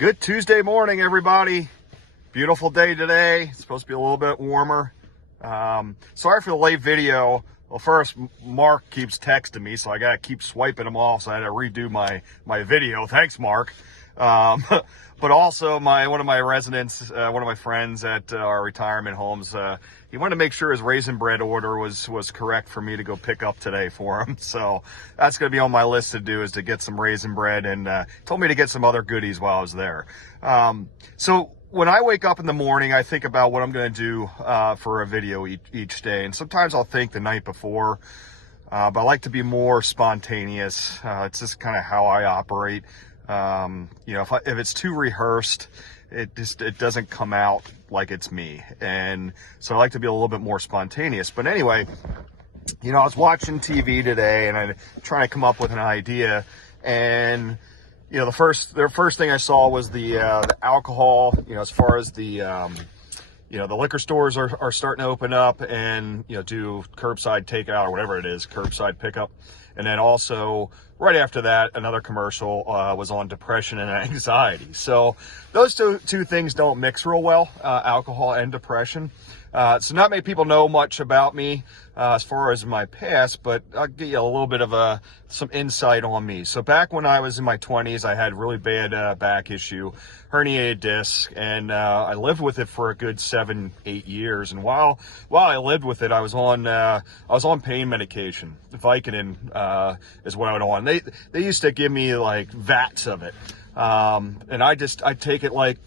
Good Tuesday morning, everybody. Beautiful day today. It's supposed to be a little bit warmer. Sorry for the late video. Well, first, Mark keeps texting me, so I gotta keep swiping him off, so I had to redo my video. Thanks, Mark. But also one of my residents, one of my friends at our retirement homes, he wanted to make sure his raisin bread order was correct for me to go pick up today for him. So that's going to be on my list to do, is to get some raisin bread, and told me to get some other goodies while I was there. So when I wake up in the morning, I think about what I'm going to do for a video each day. And sometimes I'll think the night before, but I like to be more spontaneous. It's just kind of how I operate. If it's too rehearsed, it doesn't come out like it's me. And so I like to be a little bit more spontaneous. But anyway, I was watching TV today and I'm trying to come up with an idea. And, the first thing I saw was the alcohol, as far as the liquor stores are starting to open up and, do curbside takeout or whatever it is, curbside pickup. And then also right after that, another commercial was on depression and anxiety. So those two things don't mix real well, alcohol and depression. So not many people know much about me as far as my past, but I'll give you a little bit of some insight on me. So back when I was in my 20s, I had really bad back issue, herniated disc, and I lived with it for a good 7-8 years. And while I lived with it, I was on pain medication. Vicodin is what I was on. They used to give me like vats of it, and I take it like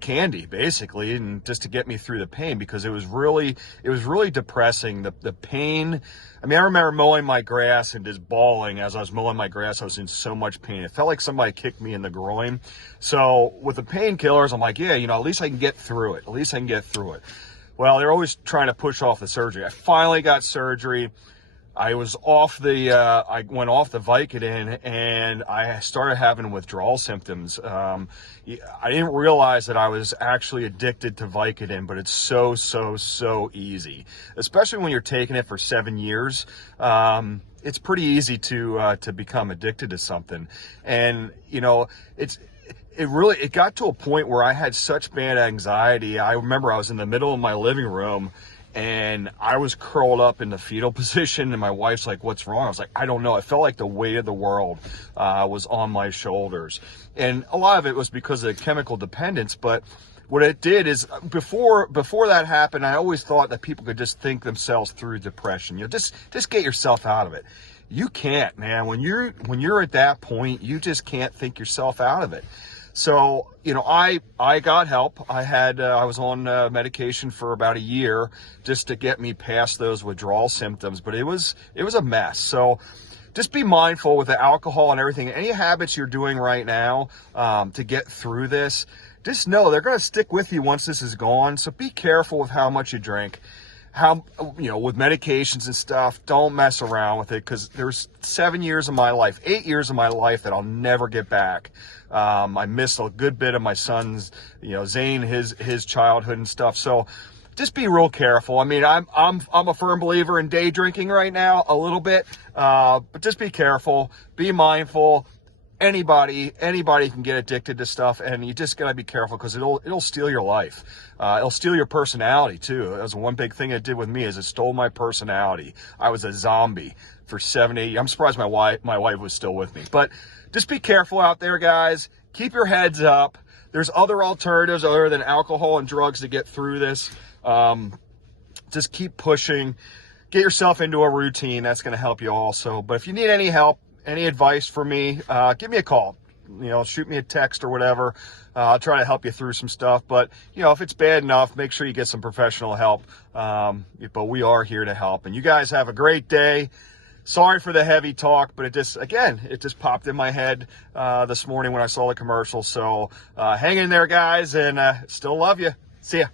candy, basically, and just to get me through the pain, because it was really depressing. The pain. I mean, I remember mowing my grass and just bawling as I was mowing my grass. I was in so much pain. It felt like somebody kicked me in the groin. So with the painkillers, I'm like, at least I can get through it. Well, they're always trying to push off the surgery. I finally got surgery. I went off the Vicodin, and I started having withdrawal symptoms. I didn't realize that I was actually addicted to Vicodin, but it's so easy, especially when you're taking it for 7 years. It's pretty easy to become addicted to something. And, it got to a point where I had such bad anxiety. I remember I was in the middle of my living room, and I was curled up in the fetal position, and my wife's like, "What's wrong?" I was like, "I don't know." I felt like the weight of the world was on my shoulders. And a lot of it was because of the chemical dependence. But what it did is, before that happened, I always thought that people could just think themselves through depression. Just get yourself out of it. You can't, man. When you're at that point, you just can't think yourself out of it. So, I got help. I was on medication for about a year just to get me past those withdrawal symptoms, but it was a mess. So just be mindful with the alcohol and everything. Any habits you're doing right now to get through this, just know they're going to stick with you once this is gone. So be careful with how much you drink. With medications and stuff, don't mess around with it, because there's 7 years of my life, 8 years of my life that I'll never get back. I missed a good bit of my son's, Zane, his childhood and stuff. So just be real careful. I mean, I'm a firm believer in day drinking right now, a little bit, but just be careful, be mindful. Anybody can get addicted to stuff, and you just gotta be careful, because it'll steal your life. It'll steal your personality too. That was one big thing it did with me, is it stole my personality. I was a zombie for 7-8 years. I'm surprised my wife was still with me. But just be careful out there, guys. Keep your heads up. There's other alternatives other than alcohol and drugs to get through this. Just keep pushing. Get yourself into a routine. That's going to help you also. But if you need any help, any advice from me, give me a call. Shoot me a text or whatever. I'll try to help you through some stuff. But, if it's bad enough, make sure you get some professional help. But we are here to help. And you guys have a great day. Sorry for the heavy talk, but it just popped in my head this morning when I saw the commercial. So hang in there, guys, and still love you. See ya.